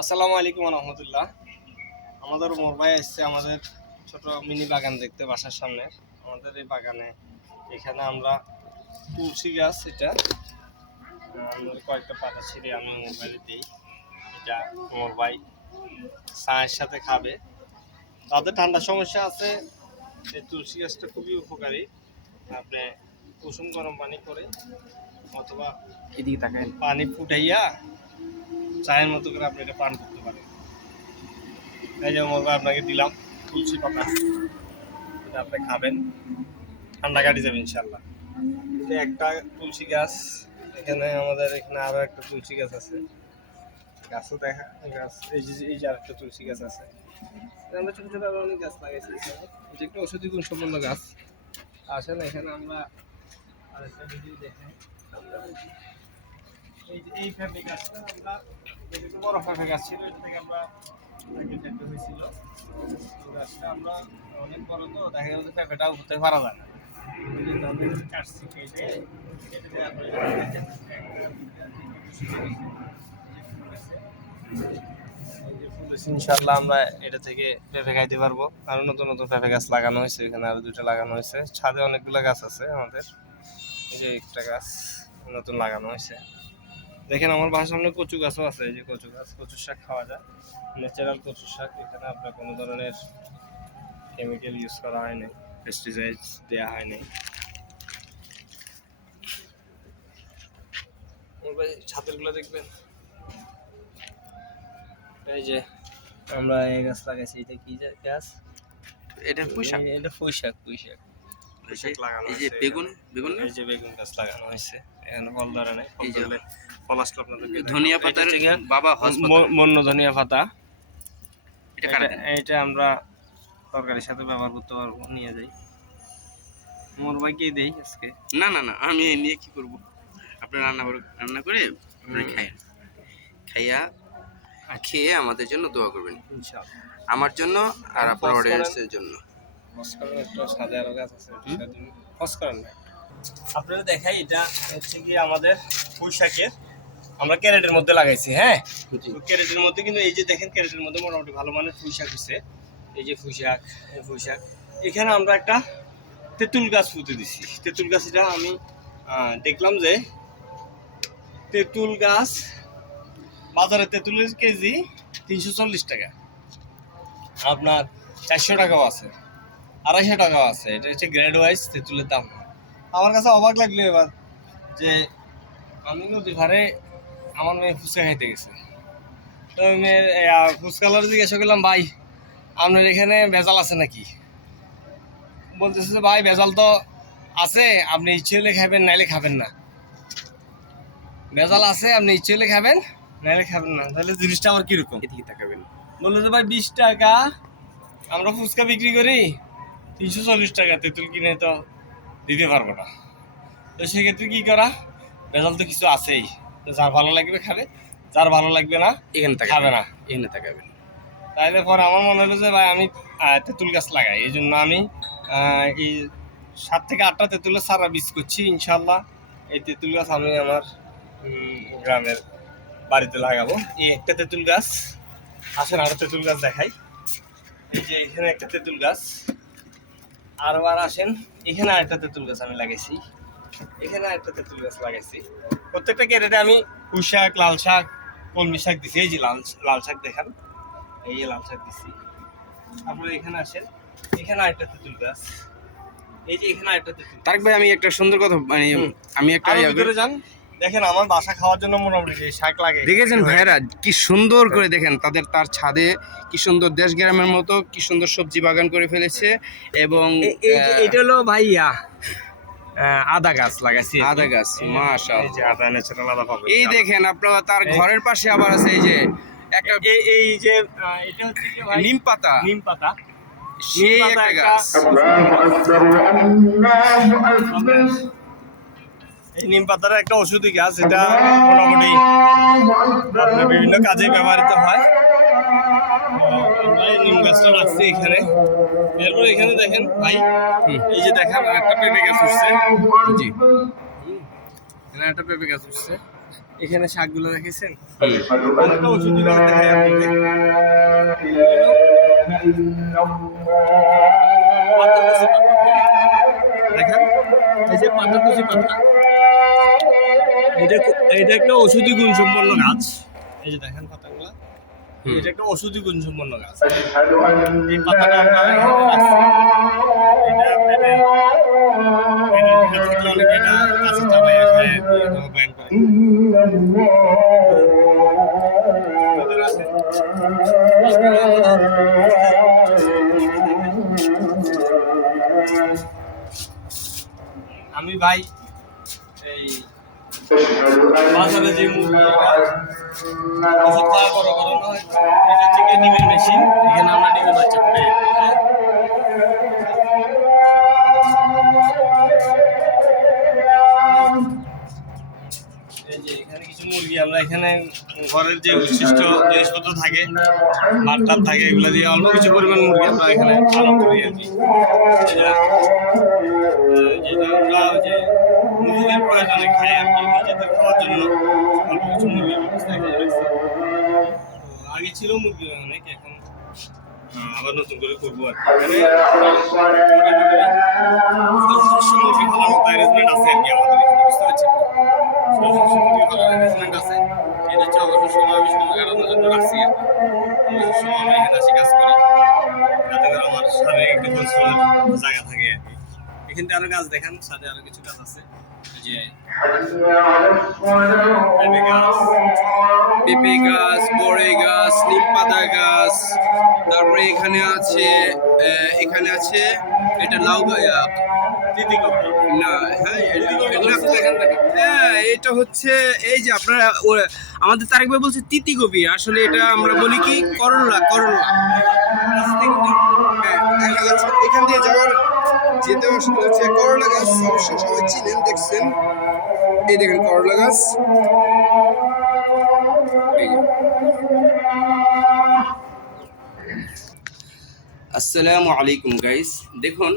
আসসালামু আলাইকুম রহমতুল্লাহ। আমাদের ওমর ভাই এসছে আমাদের ছোট মিনি বাগান দেখতে বাসার সামনে। আমাদের এই বাগানে এখানে আমরা তুলসী গাছ, এটা আমাদের কয়েকটা পাতা ছিঁড়ে আমি ওমর ভাইকে দিই। এটা ওমর ভাই চায়ের সাথে খাবে। তাদের ঠান্ডা সমস্যা আছে, এই তুলসী গাছটা খুবই উপকারী। আপনি কুসুম গরম পানি করে অথবা এদিকে তাকায় পানি ফুটাইয়া চায়ের মতো করে আপনি এটা পান করতে পারেন। এই যে ওমর ভাই আপনাকে দিলাম তুলসী পাতা, এটা আপনি খাবেন, ঠান্ডা কাটি যাবে ইনশাল্লাহ। এটা একটা তুলসী গাছ। এখানে আমাদের এখানে আরো একটা তুলসী গাছ আছে, গাছও দেখা গাছ। এই যে আরেকটা তুলসী গাছ আছে। আমরা ছোট ছোট আরো অনেক গাছ লাগাইছি এখানে। এটা একটা ঔষধি গুণ সম্পন্ন গাছ। আসেন এখানে আমরা আরেকটা ভিডিও দেখাই। এই যে এই ফেফে গাছটা আমরা, এটা একটু বড় ফেফে গাছ ছিল, এটা থেকে আমরা ফেফে হয়েছিল। গাছটা আমরা অনেক বড়, তো দেখা যাচ্ছে ফেফেটাও হতে পারা যায় না। কাটছি কেটে কেটে আপনার ইনশাল্লাহ আমরা এটা থেকে পেঁপে খাইতে পারবো। আরো নতুন নতুন পেঁপে গাছ লাগানো হয়েছে, এখানে আরো দুটো লাগানো হয়েছে। ছাদে অনেকগুলো গাছ আছে আমাদের। এই যে একটা গাছ নতুন লাগানো হয়েছে। দেখেন আমার বাসার সামনে কচু গাছও আছে। এই যে কচু গাছ, কচুর শাক খাওয়া যায়, ন্যাচারাল কচুর শাক। এখানে আপনার কোনো ধরনের কেমিক্যাল ইউজ করা হয়নি, পেস্টিসাইড দেওয়া হয়নি। ছাদেরগুলো দেখবেন। এই যে আমরা এই গাছ লাগাইছি, এটা কি গাছ? এটা পুঁইশাক। এটা পুঁইশাক। পুঁইশাক লাগানো এই যে হয়েছে। বেগুন না? এই যে বেগুন গাছ লাগানো হয়েছে। এখানে ফল ধরে নাই, ফল ধরলে ফল আসলে আপনাদের ধনিয়া পাতার বাবা বন্য ধনিয়া পাতা। এটা এটা আমরা তরকারির সাথে ব্যবহার করতে পারবো, নিয়ে যাই। মোর ভাইকেই দেই আজকে। না না না, আমি এই নিয়ে কি করব? আপনি রান্না করে আপনি খাইয়া খেয়ে আমাদের জন্য দোয়া করবেন ইনশাআল্লাহ, আমার জন্য আর আপনার অডিয়েন্সের জন্য। একটা সাজারও গাছ আছে, ফস করেন না। আপনারা দেখাই, এটা হচ্ছে কি আমাদের পুঁইশাকের আমরা ক্যারেটের মধ্যে লাগাইছি। হ্যাঁ, তো ক্যারেটের মধ্যে কিন্তু এই যে দেখেন, ক্যারেটের মধ্যে মোটামুটি ভালো মানের পুঁইশাক হয়েছে। এই যে পুঁইশাক, এই পুঁইশাক। এখানে আমরা একটা তেঁতুল গাছ পুঁতে দিছি। তেঁতুল গাছ, এটা আমি দেখলাম যে তেঁতুল গাছ বাজারে তেঁতুলের কেজি 340 টাকা, আপনার 400 টাকাও আছে, 250 টাকাও আছে। এটা হচ্ছে গ্রেড ওয়াইজ তেঁতুলের দাম। আমার কাছে অবাক লাগলো এবার যে আমি নদীর ধারে আমার মেয়ে ফুচকা খাইতে গেছে, তো মেয়ের ফুচকালার জিজ্ঞাসা করলাম, ভাই আপনার এখানে ভেজাল আছে নাকি? বলতেছে যে ভাই ভেজাল তো আছে, আপনি ইচ্ছে হলে খাবেন, নাইলে খাবেন না। ভেজাল আছে, আপনি ইচ্ছে হলে খাবেন, নাইলে খাবেন না। তাহলে জিনিসটা আমার কিরকম? এদিকে তাকাবেন। বললো যে ভাই 20 টাকা আমরা ফুচকা বিক্রি করি, 340 টাকা তেঁতুল কিনে তো দিতে পারবো না। তো সেক্ষেত্রে কি করা, ভেজাল তো কিছু আছেই। তো যার ভালো লাগবে খাবে, যার ভালো লাগবে না এখানে খাবে না। এখানে তাকাবেন। তাইলে পরে আমার মনে হলো যে ভাই আমি তেঁতুল গাছ লাগাই। এই জন্য আমি এই 7 থেকে 8টা তেঁতুলের চারা বীজ করছি। ইনশাল্লাহ এই তেঁতুল গাছ আমি আমার গ্রামের বাড়িতে লাগাবো। এই একটা তেঁতুল গাছ। আসেন আরো তেঁতুল গাছ দেখাই। এই যে এখানে একটা তেঁতুল গাছ, আর আসেন এখানে আরেকটা তেঁতুল গাছ আমি লাগাইছি। এখানে আরেকটা তেঁতুল গাছ লাগাইছি। প্রত্যেকটা ক্যারেটে আমি পুঁই শাক, লাল শাক, কলমি শাক দিছি। এই যে লাল শাক দেখান, এই যে লাল শাক দিছি। তারপরে এখানে আসেন, এখানে আরেকটা তেঁতুল গাছ। এই যে এখানে আরেকটা তেঁতুল। তারেক ভাই, আমি একটা সুন্দর কথা, মানে আমি একটা ভিতরে যান, দেখেন আমার বাসা খাওয়ার জন্য মোটামুটি যে শাক লাগে। দেখেছেন ভাইরা কি সুন্দর করে, দেখেন তার ছাদে কি সুন্দর দেশ গ্রামের মতো কি সুন্দর সবজি বাগান করে ফেলেছে। এবং এটা হলো ভাইয়া আদা গাছ লাগাইছি। আদা গাছ, মাশাআল্লাহ। এই যে আদা, ন্যাচারাল আদা পাবেন। এই দেখেন আপনারা, তার ঘরের পাশে আবার আছে এই যে একটা এই যে এটা হচ্ছে কি ভাই, নিম পাতা। সেই একটা গাছ। এই নিম পাতার একটা ওষুধি গাছ। এটা মোটামুটি বিভিন্ন কাজে ব্যবহৃত হয়। আমরা এই নিম গাছটা রাখছি এখানে। এরপর এখানে দেখেন ভাই, এই যে দেখেন একটা পেঁপে গাছ উঠছে। জি, এখানে একটা পেঁপে গাছ উঠছে। এখানে শাকগুলো দেখেছেন, হুম। আরেকটা ওষুধি গাছ দেখাই আপনাদের। পাতাকসি পাতা, দেখেন এই যে পাতাকসি পাতা, এটা একটা ওষুধি গুণ সম্পন্ন গাছ। এই যে দেখেন পাতাগুলা, এটা একটা ওষুধি গুণ সম্পন্ন গাছ। এই পাতাটা আমরা এখানে রাখছি। এটা পেটের থাকলে অনেকে এটা কাঁচা চাবাইয়া খায় আর কি, অথবা ব্যায়াম করে। ওদের আছে। আমি ভাই এই বাজারে যে মুরগি ওষুধ খাওয়া বড় করানো হয়, এটা থেকে ডিমের মেশিন, এখানে আমরা ডিমের বাচ্চা ফুটে এই যে এখানে কিছু মুরগি আমরা এখানে ঘরের যে উচ্ছিষ্ট জিনিসপত্র থাকে, ভাত টাত থাকে, এগুলো দিয়ে অল্প কিছু পরিমাণ মুরগি আমরা এখানে পালন করি আর কি। যেটা আমরা ওই যে নিজেদের প্রয়োজনে খাই আর কি, নিজেদের খাওয়ার জন্য অল্প কিছু মুরগির ব্যবস্থা এখানে রাখছি। তো আগে ছিল মুরগি অনেক, এখন আবার নতুন করে করবো আর কি। মুরগি খাওয়ার মতো অ্যারেঞ্জমেন্ট আছে আর কি আমাদের এখানে, বুঝতে পারছেন? মুরগি খাওয়ার অ্যারেঞ্জমেন্ট আছে, এটা হচ্ছে অবশ্য সময় আমি সময় কাটানোর জন্য রাখছি আর কি। অবশ্য সময় আমি এখানে আসি কাজ করি, যাতে করে আমার শারীরিক একটু পরিশ্রমের জায়গা থাকে আর কি। এখানে আরো গাছ দেখেন, সাথে আরো কিছু গাছ আছে, যে পেঁপে গাছ, বড়ই গাছ, নিম পাতা গাছ, তারপরে এখানে আছে এটা লাউ গাছ না, হ্যাঁ হ্যাঁ এটা হচ্ছে এই যে আপনারা আমাদের তারেক ভাই বলছে তিতি কপি, আসলে এটা আমরা বলি কি করলা। হ্যাঁ দেখা যাচ্ছে এখান দিয়ে যেতে অসুবিধা হচ্ছে। করলা গাছ অবশ্যই সবাই চিনেন, দেখছেন, এই দেখেন করলা গাছ। আসসালামু আলাইকুম গাইস, দেখুন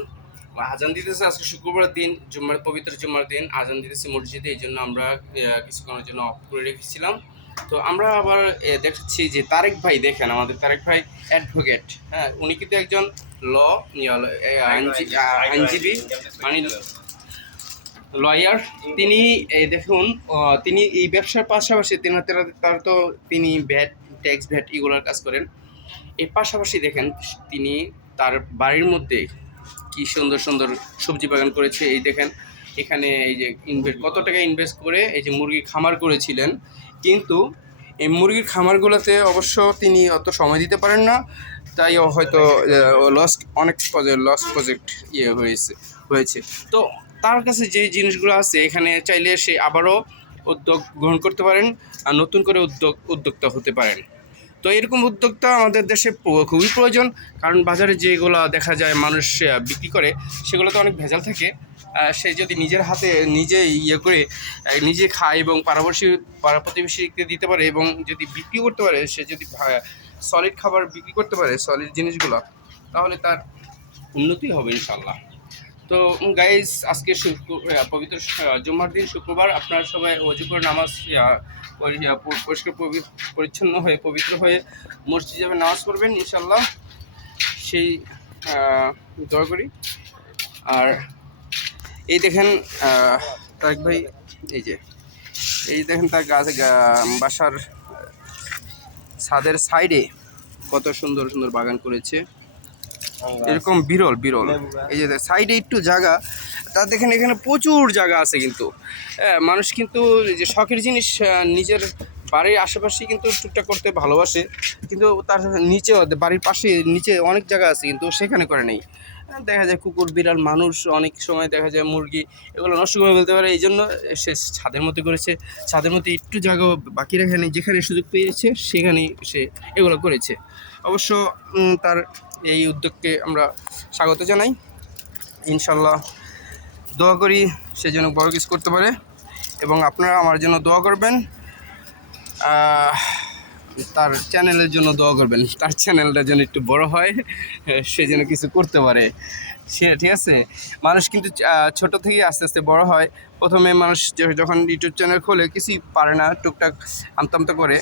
আজান দিতেছে, আজকে শুক্রবার দিন, পবিত্র জুম্মার দিন আজান দিতেছে মসজিদে, এই জন্য আমরা কিছুক্ষণের জন্য অফ করে রেখেছিলাম। তো আমরা আবার দেখাচ্ছি যে তারেক ভাই, দেখেন আমাদের তারেক ভাই অ্যাডভোকেট, হ্যাঁ উনি কিন্তু একজন আইনজীবী, মানে লয়ার। তিনি দেখুন তিনি এই ব্যবসার পাশাপাশি তিনি ট্যাক্স ভ্যাট এগুলোর কাজ করেন। এর পাশাপাশি দেখেন তিনি তার বাড়ির মধ্যে কি সুন্দর সুন্দর সবজি বাগান করেছে। এই দেখেন এখানে এই যে কত টাকা ইনভেস্ট করে এই যে মুরগির খামার করেছিলেন, কিন্তু এই মুরগির খামারগুলোতে অবশ্য তিনি অত সময় দিতে পারেন না, তাই হয়তো অনেক লস প্রজেক্ট হয়েছে। তো তার কাছে যে জিনিসগুলো আছে এখানে চাইলে সে আবারও উদ্যোগ গ্রহণ করতে পারেন আর নতুন করে উদ্যোক্তা হতে পারেন। তো এরকম উদ্যোক্তা আমাদের দেশে খুবই প্রয়োজন, কারণ বাজারে যেগুলো দেখা যায় মানুষ বিক্রি করে সেগুলো তো অনেক ভেজাল থাকে। সে যদি নিজের হাতে নিজে করে নিজে খায় এবং পাড়া প্রতিবেশীকে দিতে পারে এবং যদি বিক্রি করতে পারে, সে যদি সলিড খাবার বিক্রি করতে পারে, সলিড জিনিসগুলো, তাহলে তার উন্নতি হবে ইনশাল্লাহ। তো গাইজ আজকে পবিত্র জুম্মার দিন শুক্রবার, আপনারা সবাই ওযু করে নামাজ পরিষ্কার পরিচ্ছন্ন হয়ে পবিত্র হয়ে মসজিদে যাবে, নামাজ পড়বেন ইনশাল্লাহ, সেই দোয়া করি। আর এই দেখেন তারেক ভাই, এই দেখেন তার বাসার ছাদের সাইডে কত সুন্দর সুন্দর বাগান করেছে, এরকম বিরল এই যে সাইডে একটু জায়গা, তা দেখেন এখানে প্রচুর জায়গা আছে, কিন্তু মানুষ কিন্তু যে শখের জিনিস নিজের বাড়ির আশেপাশে কিন্তু টুকটাক করতে ভালোবাসে, কিন্তু তার নিচে বাড়ির পাশে নিচে অনেক জায়গা আছে কিন্তু সেখানে করে নেই। দেখা যায় কুকুর বিড়াল মানুষ অনেক সময় দেখা যায় মুরগি এগুলো নষ্ট করে ফেলতে পারে, এই জন্য সে ছাদের মধ্যে করেছে, ছাদের মধ্যে একটু জায়গা বাকি রাখে নেই, যেখানে সুযোগ পেয়েছে সেখানেই সে এগুলো করেছে। অবশ্য তার এই উদ্যোগকে আমরা স্বাগত জানাই, ইনশাল্লাহ দোয়া করি সে যেন বড় কিছু করতে পারে, এবং আপনারা আমার জন্য দোয়া করবেন। তার চ্যানেলের জন্য দোয়া করবেন, তার চ্যানেলটা যেন একটু বড় হয়, সে যেন কিছু করতে পারে। সে ঠিক আছে, মানুষ কিন্তু ছোট থেকেই আস্তে আস্তে বড় হয়। প্রথমে মানুষ যখন ইউটিউব চ্যানেল খোলে কিছুই পারে না, টুকটাক আমতামতা করে,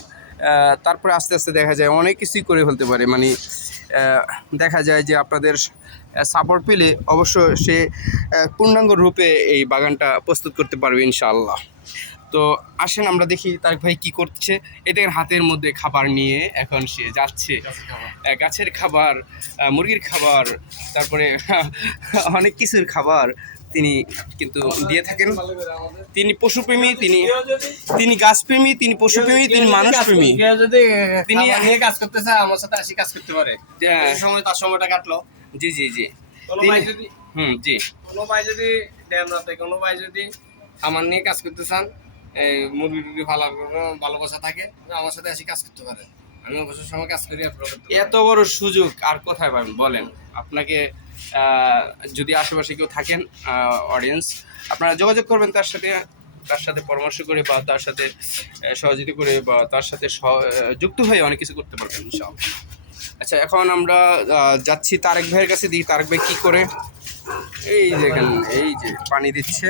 তারপরে আস্তে আস্তে দেখা যায় অনেক কিছুই করে ফেলতে পারে। মানে দেখা যায় যে আপনাদের সাপোর্ট পেলে অবশ্য সে পূর্ণাঙ্গ রূপে এই বাগানটা প্রস্তুত করতে পারবে ইনশাআল্লাহ। তো আসেন আমরা দেখি তারেক ভাই কি করছে। এদের হাতের মধ্যে খাবার নিয়ে এখন সে যাচ্ছে, গাছের খাবার, মুরগির খাবার, তারপরে অনেক কিছুর খাবার তিনি কিন্তু দিয়ে থাকেন। তিনি পশুপ্রেমী, তিনি গাছপ্রেমী, তিনি পশুপ্রেমী, তিনি মানুষপ্রেমী। যদি তিনি নিয়ে কাজ করতে চায় আমার সাথে আসি কাজ করতে পারে, সময় তার সময়টা কাটলো। জি জি জি, কোনো ভাই যদি জি, কোনো ভাই যদি ড্যাম রাতে কোনো ভাই যদি আমার নিয়ে কাজ করতে চান, এই মুরগি টুরগি ভালোবাসা থাকে, আমার সাথে আসি কাজ করতে পারে। আমি অবসর সময় কাজ করি। এত বড় সুযোগ আর কোথায় পাবেন বলেন? আপনাকে যদি আশেপাশে কেউ থাকেন অডিয়েন্স, আপনারা যোগাযোগ করবেন তার সাথে পরামর্শ করে বা তার সাথে সহযোগিতা করে বা তার সাথে যুক্ত হয়ে অনেক কিছু করতে পারবেন ইনশাআল্লাহ। আচ্ছা, এখন আমরা যাচ্ছি তারেক ভাইয়ের কাছে, দিই তারেক ভাই কী করে। এই দেখেন, এই যে পানি দিচ্ছে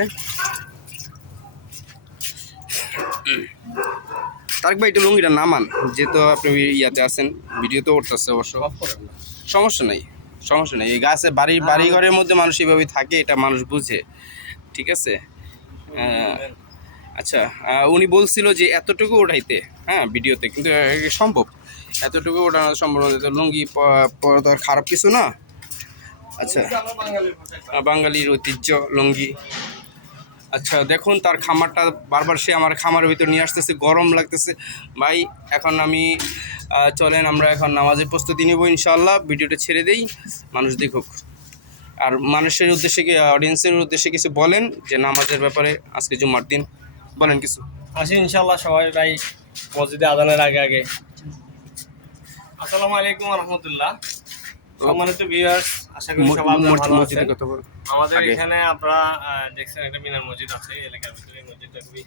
তারেক ভাই। একটু লুঙ্গিটা নামান, যেহেতু আপনি ইয়াতে আছেন, ভিডিও তো উঠতেছে অবশ্য, সমস্যা নেই সমস্যা নেই। এই গাছে বাড়ি ঘরের মধ্যে মানুষ এভাবেই থাকে, এটা মানুষ বুঝে, ঠিক আছে। আচ্ছা, উনি বলছিল যে এতটুকু ওঠাইতে, হ্যাঁ ভিডিওতে, কিন্তু সম্ভব এতটুকু ওঠানো সম্ভব। লুঙ্গি পরা তো আর খারাপ কিছু না। আচ্ছা, বাঙালির ঐতিহ্য লুঙ্গি। আচ্ছা দেখুন, তার খামারটা বারবার সে আমার খামারের ভিতর নিয়ে আসতেছে, গরম লাগতেছে ভাই। এখন আমি চলেন আমরা এখন নামাজের প্রস্তুতি নিব ইনশাআল্লাহ। ভিডিওটা ছেড়ে দেই, মানুষ দেখুক। আর মানুষের উদ্দেশ্যে, অডিয়েন্সের উদ্দেশ্যে কিছু বলেন যে নামাজের ব্যাপারে, আজকে জুম্মার দিন, বলেন কিছু। আসি ইনশাআল্লাহ সবাই ভাই মসজিদে আজানের আগে আগে। আসসালামু আলাইকুম ওয়া রাহমাতুল্লাহ। সম্মানিত ভিউয়ার্স, আশা করি সবাই ভালো আছেন। আমাদের এখানে আপনারা দেখছেন একটা মিনার মসজিদ আছে এলাকার ভিতরে। এই মসজিদটা খুবই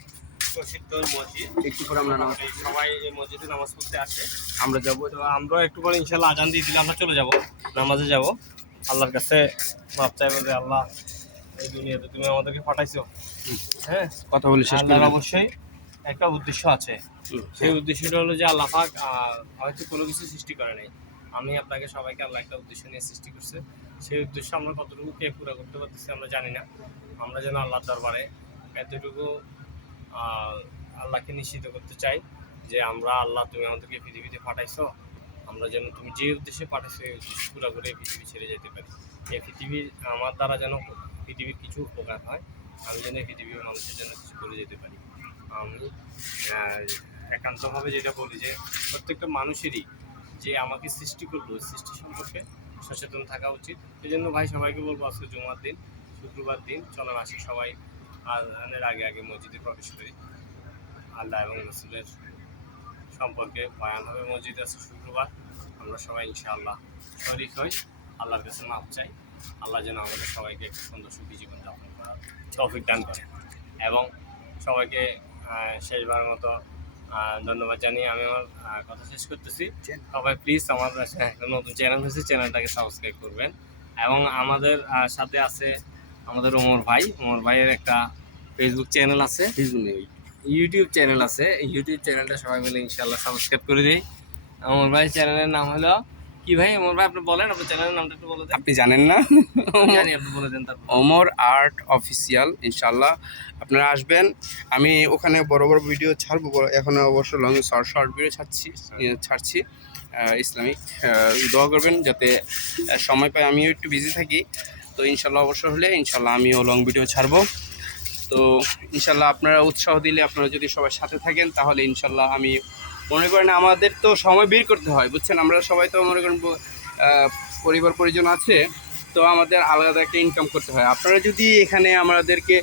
প্রসিদ্ধ মসজিদ। একটু পরে আমরা সবাই এই মসজিদে নামাজ পড়তে আসে। আমরা যাব, তো আমরা একটু পরে ইনশাআল্লাহ আজান দিয়ে দিলে আমরা চলে যাব, নামাজে যাব। আল্লাহর কাছে মাপ চাইবো যে আল্লাহ, এই দুনিয়াতে তুমি আমাদেরকে পাঠাইছো, হ্যাঁ, কথা বলে শেষ আল্লাহর অবশ্যই একটা উদ্দেশ্য আছে। সেই উদ্দেশ্যটা হলো যে আল্লাহ পাক হয়তো কোনো কিছু সৃষ্টি করে নাই, আমি আপনাকে সবাইকে আল্লাহ একটা উদ্দেশ্য নিয়ে সৃষ্টি করছে। সেই উদ্দেশ্য আমরা কতটুকু কে পুরো করতে পারতেছি আমরা জানি না। আমরা যেন আল্লাহর দরবারে এতটুকু আল্লাহকে নিশ্চিত করতে চাই যে আমরা, আল্লাহ তুমি আমাদেরকে পৃথিবীতে পাঠাইছো, আমরা যেন তুমি যে উদ্দেশ্যে পাঠাইছো এই উদ্দেশ্য পুরো করে এই পৃথিবী ছেড়ে যেতে পারি। এই পৃথিবীর আমার দ্বারা যেন পৃথিবীর কিছু উপকার হয়, আমি যেন এই পৃথিবীর মানুষের জন্য কিছু করে যেতে পারি। আমি একান্তভাবে যেটা বলি যে প্রত্যেকটা মানুষেরই যে আমাকে সৃষ্টি করলো, সৃষ্টি সম্পর্কে সচেতন থাকা উচিত। এই জন্য ভাই সবাইকে বলবো, আজকে জুমার দিন, শুক্রবার দিন, চলেন আসি সবাই আজানের আগে আগে মসজিদে প্রবেশ করি। আল্লাহ এবং রসুলের সম্পর্কে বয়ান হবে মসজিদে, আছে শুক্রবার। আমরা সবাই ইনশাআল্লাহ শরীক হই, আল্লাহর কাছে মাপ চাই। আল্লাহ যেন আমাদের সবাইকে একটা সুন্দর সুখী জীবন যাপন করার তৌফিক দান করে। এবং সবাইকে শেষবারের মতো ধন্যবাদ জানিয়ে আমি আমার কথা শেষ করতেছি। সবাই প্লিজ আমার একটা নতুন চ্যানেল হয়েছে, চ্যানেলটাকে সাবস্ক্রাইব করবেন। এবং আমাদের সাথে আছে আমাদের ওমর ভাইয়ের একটা ফেসবুক চ্যানেল আছে, ইউটিউব চ্যানেল আছে। ইউটিউব চ্যানেলটা সবাই মিলে ইনশাআল্লাহ সাবস্ক্রাইব করে দিই। ওমর ভাই চ্যানেলের নাম হলো কি ভাই? ওমর ভাই আপনি বলেন, আপনার চ্যানেলের নামটা একটু বলে দেন। আপনি জানেন না? জানি, আপনি বলে দেন। তারপর ওমর আর্ট অফিসিয়াল, ইনশাআল্লাহ আপনারা আসবেন। আমি ওখানে বড় বড় ভিডিও ছাড়বো, এখন অবশ্য লং শর্ট ভিডিও ছাড়ছি ইসলামিক। দোয়া করবেন যাতে সময় পাই, আমিও একটু বিজি থাকি। তো ইনশাআল্লাহ অবসর হলে ইনশাআল্লাহ আমিও লং ভিডিও ছাড়বো। তো ইনশাআল্লাহ আপনারা উৎসাহ দিলে, আপনারা যদি সবাই সাথে থাকেন, তাহলে ইনশাআল্লাহ আমি মনে করেন, আমাদের তো সময় বের করতে হয় বুঝছেন। আমরা সবাই তো মনে করেন পরিবার পরিজন আছে, তো আমাদের আলাদা একটা ইনকাম করতে হয়। আপনারা যদি এখানে আমাদেরকে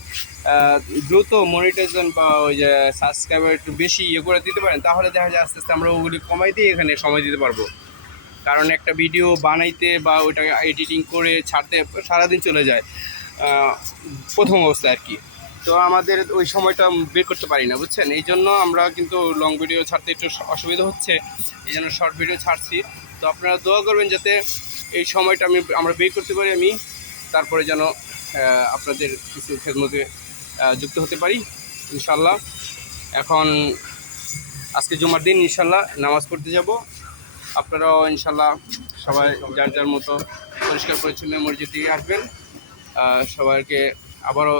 দ্রুত মনিটাইজেশন বা ওই যে সাবস্ক্রাইবার একটু বেশি করে দিতে পারেন, তাহলে দেখা যায় আস্তে আস্তে আমরা ওগুলি কমাই দিয়ে এখানে সময় দিতে পারবো। কারণ একটা ভিডিও বানাইতে বা ওইটাকে এডিটিং করে ছাড়তে সারাদিন চলে যায় প্রথম অবস্থায় আর কি। তো আমাদের ওই সময়টা বের করতে পারি না, বুঝছেন? এই জন্য আমরা কিন্তু লং ভিডিও ছাড়তে একটু অসুবিধা হচ্ছে, এই জন্য শর্ট ভিডিও ছাড়ছি। তো আপনারা দোয়া করবেন যাতে এই সময়টা আমরা বের করতে পারি, আমি তারপরে যেন আপনাদের কিছু খেদমতে যুক্ত হতে পারি ইনশাল্লাহ। এখন আজকে জুমার দিন, ইনশাল্লাহ নামাজ পড়তে যাব। আপনারাও ইনশাল্লাহ সবাই যার যার মতো পরিষ্কার পরিচ্ছন্ন মসজিদ থেকে আসবেন। সবাইকে আবারও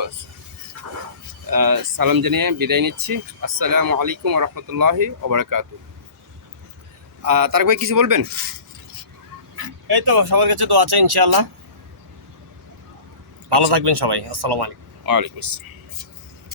সালাম জানিয়ে বিদায় নিচ্ছি। আসসালামু আলাইকুম রহমতুল্লাহি ওবরাকাতু। তারক ভাই কিছু বলবেন? এই তো সবার কাছে তো আছে ইনশাআল্লাহ। ভালো থাকবেন সবাই। আসসালামু আলাইকুম। ওয়ালাইকুম আসসালাম।